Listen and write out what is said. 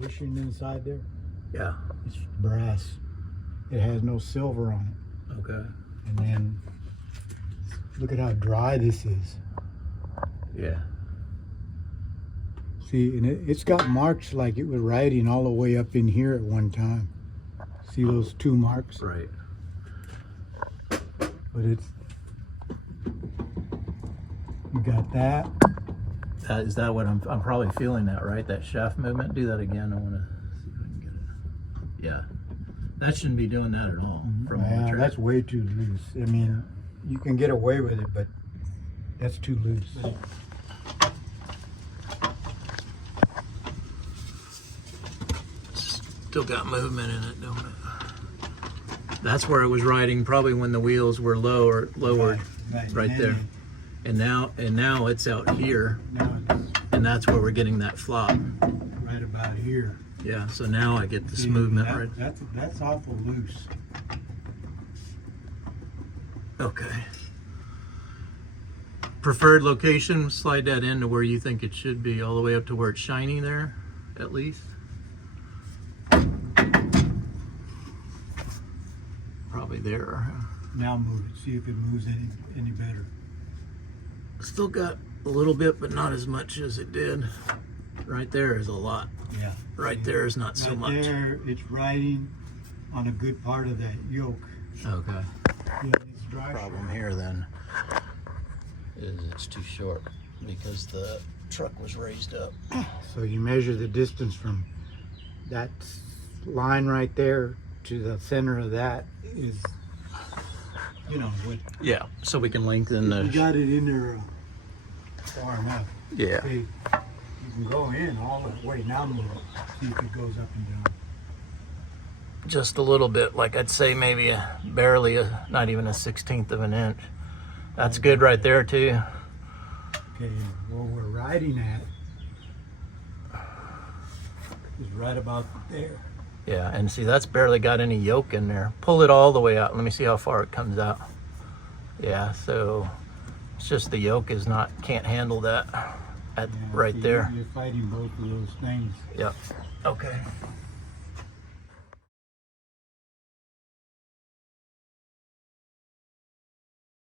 bushing inside there, Yeah. it's brass. It has no silver on it. Okay. And then look at how dry this is. Yeah. See, and it's got marks like it was riding all the way up in here at one time. See those two marks? Right. But it's, you got that. Is that what I'm probably feeling that, right? That shaft movement. Do that again. I want to see if I can get it. Yeah. That shouldn't be doing that at all. From Yeah, the track. that's way too loose. I mean, you can get away with it, but that's too loose. Still got movement in it, don't it? That's where it was riding probably when the wheels were lowered right there. And now it's out here, Now and that's where we're getting that flop. it's right about here. Yeah, so now I get this See, movement that- right. That's awful loose. Okay. Preferred location, slide that into where you think it should be, all the way up to where it's shiny there, at least. Probably there. Now move it. See if it moves any better. Still got a little bit, but not as much as it did. Right there is a lot. Yeah. Right there is not so Right much. there, it's riding on a good part of that yoke. Okay. Yeah, it's dry. Problem here then is it's too short because the truck was raised up. So you measure the distance from that line right there to the center of that is, you know, what Yeah, so we can lengthen the. you got it in there far enough. Yeah. Okay, you can go in all the way. Now move it. See if it goes up and down. Just a little bit, like I'd say maybe barely not even a 1/16 of an inch. That's good right there too. Okay, where we're riding at is right about there. Yeah, and see that's barely got any yoke in there. Pull it all the way out. Let me see how far it comes out. Yeah, so it's just the yoke can't handle that Yeah, right see, there. You're fighting both of those things. Yep. Okay.